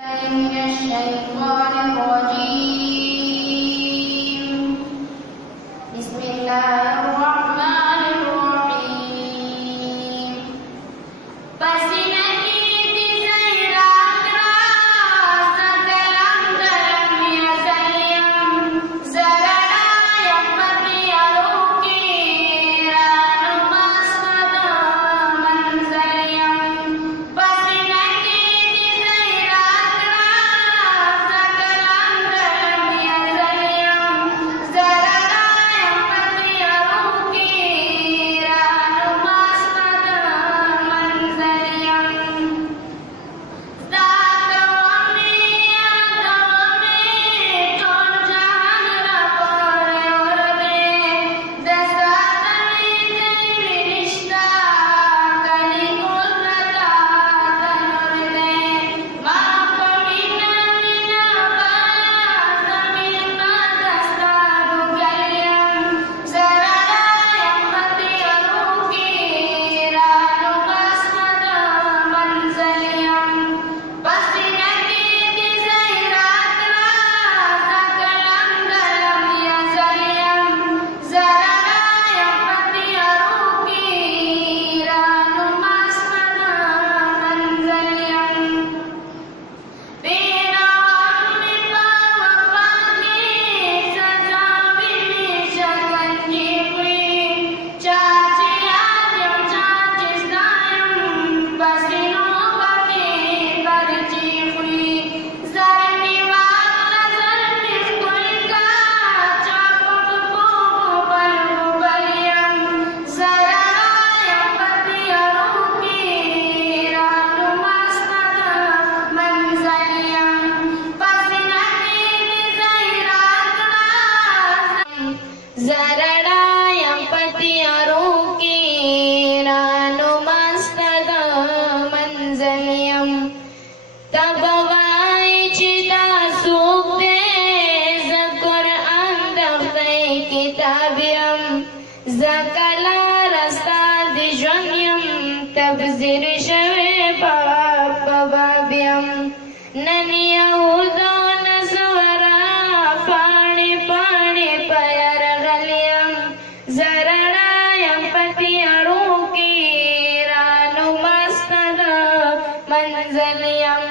من الشيطان الرجيم. بسم الله الرحمن الرحيم. بسنتي زيراترا سكلم دلم يزليم زرنا يمتي يروكي رانو مسمد منزليم بسنتي زيراترا سكلم دلم يزليم زرنا يمتي يروكي رانو مسمد منزليم Zarada yang pati aruki ranu mastada manzaliyam tabawai cita sukte zakur andaftai kitabiyam zakala rasta dijonyam tabzir shave bababiyam nani yahudo naswara pani pani payar Zarada yang pati aruki ranu mastada manzaliyam